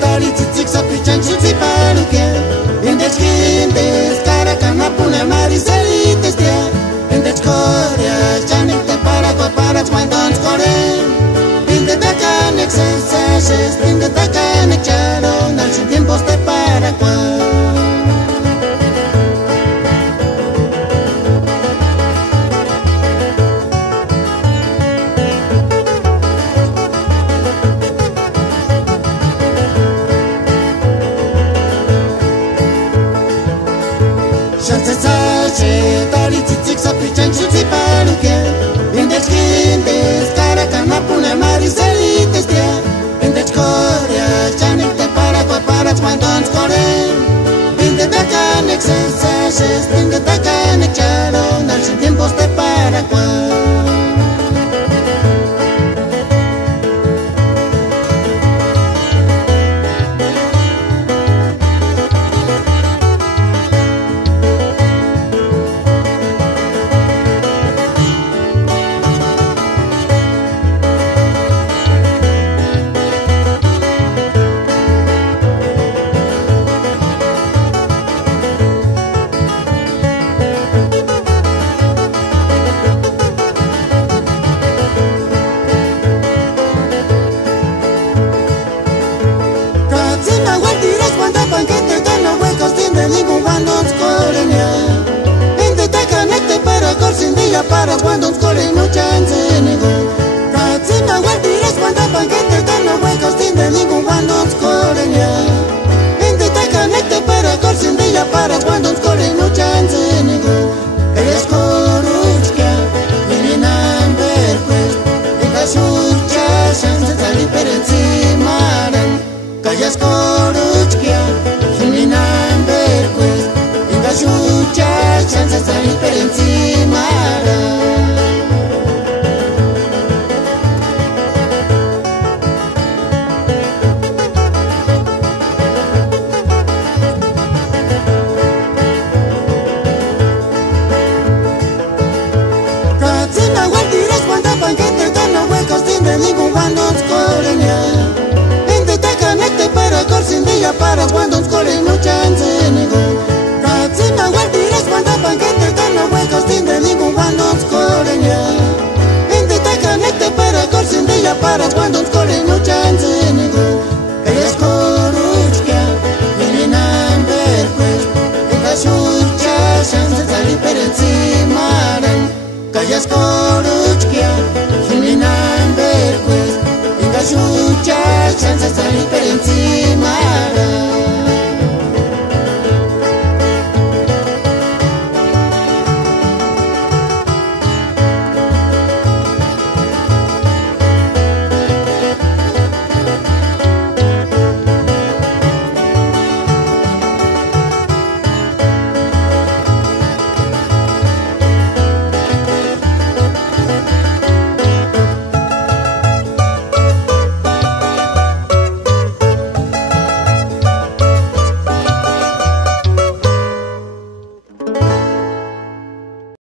Tari tzitzik sapichan chutzi palukia Indech kindes karakana puna mariselites tia Indech korea janik te paragua parats wandons kore Inde takanek sensajes Inde takanek charo Nalsin tiempos te paragua Tari tzitzik sapichan chutzi palukia Indech kindes karakana puna mariselites tia Indech korea janik te paragua parats wandons kore Inde takanek sensajes Inde takanek charo Nalsin tiempos te paragua Para cuando uns corren no chance nego Katsima guardiras cuando banquete tan no huecos tiene ningún cuando uns corren ya Inde te conecte para corsin día para cuando uns corren no chance nego Kayas koruchka Vininan verquest Ika sucha chance sali per encima Kayas koruchka Vininan verquest Ika sucha chance sali per encima Para cuando uns corren no chance nego Katsima guardiras cuando banquete tan no huecos tiene ningún cuando uns corren ya Inde te conecte para corsin día para cuando uns corren no chance nego Kayas koruchka Vininan verquest Ika sucha chance sali per encima Kayas koruchka Vininan verquest Ika sucha chance sali per encima